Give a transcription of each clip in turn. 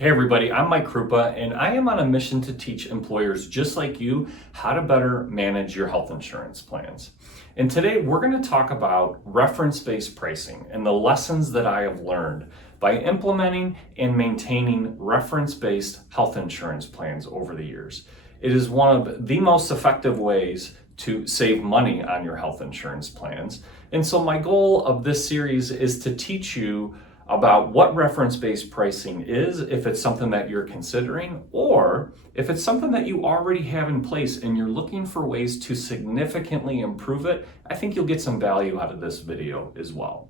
Hey everybody, I'm Mike Krupa, and I am on a mission to teach employers just like you how to better manage your health insurance plans. And today we're going to talk about reference-based pricing and the lessons that I have learned by implementing and maintaining reference-based health insurance plans over the years. It is one of the most effective ways to save money on your health insurance plans. And so my goal of this series is to teach you about what reference-based pricing is, if it's something that you're considering, or if it's something that you already have in place and you're looking for ways to significantly improve it. I think you'll get some value out of this video as well.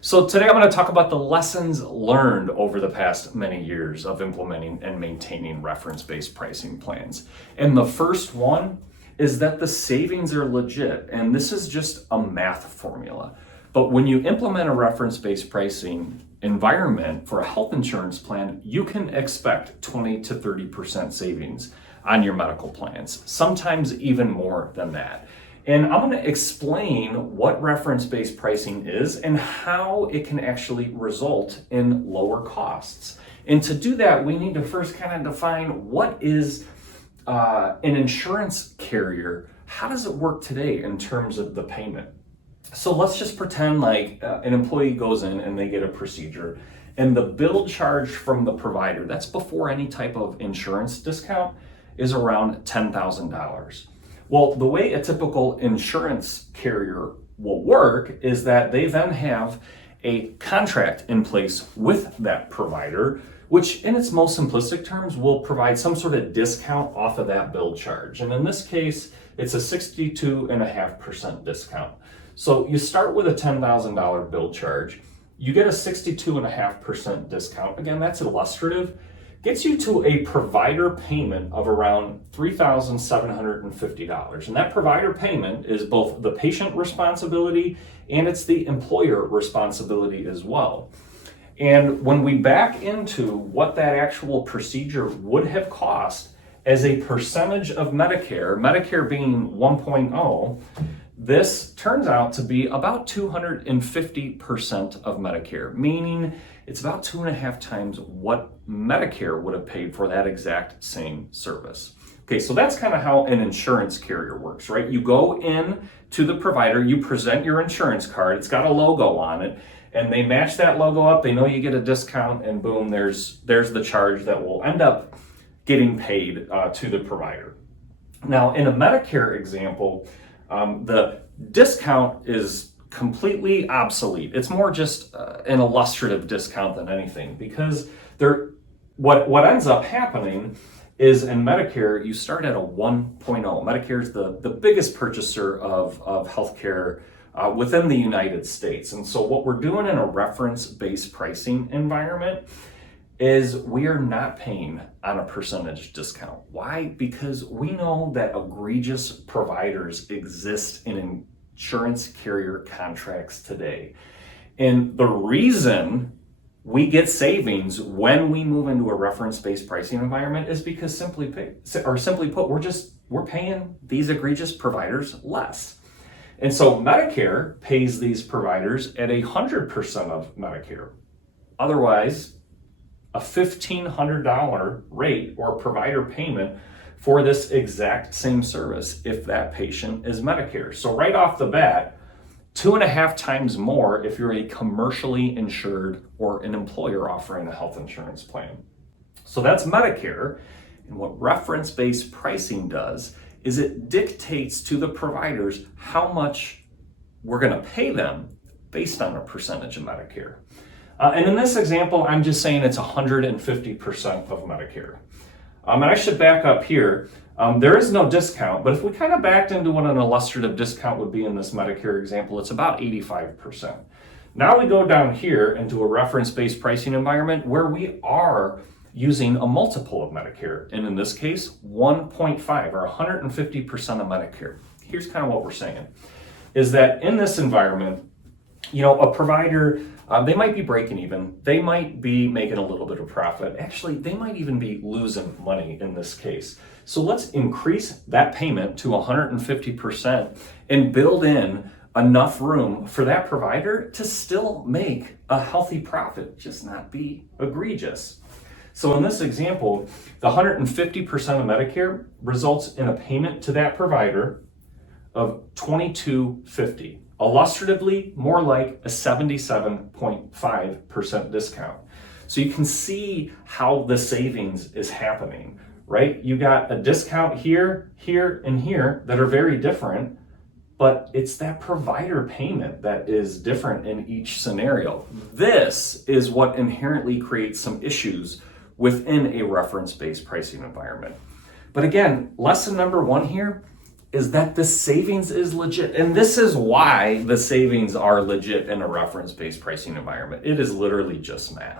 So today I'm going to talk about the lessons learned over the past many years of implementing and maintaining reference-based pricing plans. And the first one is that the savings are legit, and this is just a math formula. But when you implement a reference-based pricing environment for a health insurance plan, you can expect 20 to 30% savings on your medical plans, sometimes even more than that. And I'm going to explain what reference-based pricing is and how it can actually result in lower costs. And to do that, we need to first kind of define what is an insurance carrier. How does it work today in terms of the payment? So let's just pretend like an employee goes in and they get a procedure, and the bill charge from the provider, that's before any type of insurance discount, is around $10,000. Well, the way a typical insurance carrier will work is that they then have a contract in place with that provider, which in its most simplistic terms will provide some sort of discount off of that bill charge. And in this case, it's a 62.5% discount. So you start with a $10,000 bill charge, you get a 62.5% discount. Again, that's illustrative. Gets you to a provider payment of around $3,750. And that provider payment is both the patient responsibility and it's the employer responsibility as well. And when we back into what that actual procedure would have cost as a percentage of Medicare, Medicare being 1.0, this turns out to be about 250% of Medicare, meaning it's about 2.5 times what Medicare would have paid for that exact same service. Okay, so that's kind of how an insurance carrier works, right? You go in to the provider, you present your insurance card, it's got a logo on it, and they match that logo up, they know you get a discount, and boom, there's the charge that will end up getting paid to the provider. Now, in a Medicare example, the discount is completely obsolete. It's more just an illustrative discount than anything, because what ends up happening is in Medicare, you start at a 1.0. Medicare is the biggest purchaser of healthcare within the United States. And so what we're doing in a reference-based pricing environment is we are not paying on a percentage discount. Why? Because we know that egregious providers exist in insurance carrier contracts today. And the reason we get savings when we move into a reference-based pricing environment is because simply put, we're paying these egregious providers less. And so Medicare pays these providers at 100% of Medicare. Otherwise, a $1,500 rate or provider payment for this exact same service if that patient is Medicare. So right off the bat, 2.5 times more if you're a commercially insured or an employer offering a health insurance plan. So that's Medicare. And what reference-based pricing does is it dictates to the providers how much we're going to pay them based on a percentage of Medicare. And in this example, I'm just saying it's 150% of Medicare. And I should back up here. There is no discount, but if we kind of backed into what an illustrative discount would be in this Medicare example, it's about 85%. Now we go down here into a reference-based pricing environment where we are using a multiple of Medicare. And in this case, 1.5 or 150% of Medicare. Here's kind of what we're saying, is that in this environment, a provider, they might be breaking even. They might be making a little bit of profit. Actually, they might even be losing money in this case. So let's increase that payment to 150% and build in enough room for that provider to still make a healthy profit, just not be egregious. So in this example, the 150% of Medicare results in a payment to that provider of $22.50. Illustratively, more like a 77.5% discount. So you can see how the savings is happening, right? You got a discount here, here, and here that are very different, but it's that provider payment that is different in each scenario. This is what inherently creates some issues within a reference-based pricing environment. But again, lesson number one here is that the savings is legit. And this is why the savings are legit in a reference-based pricing environment. It is literally just math.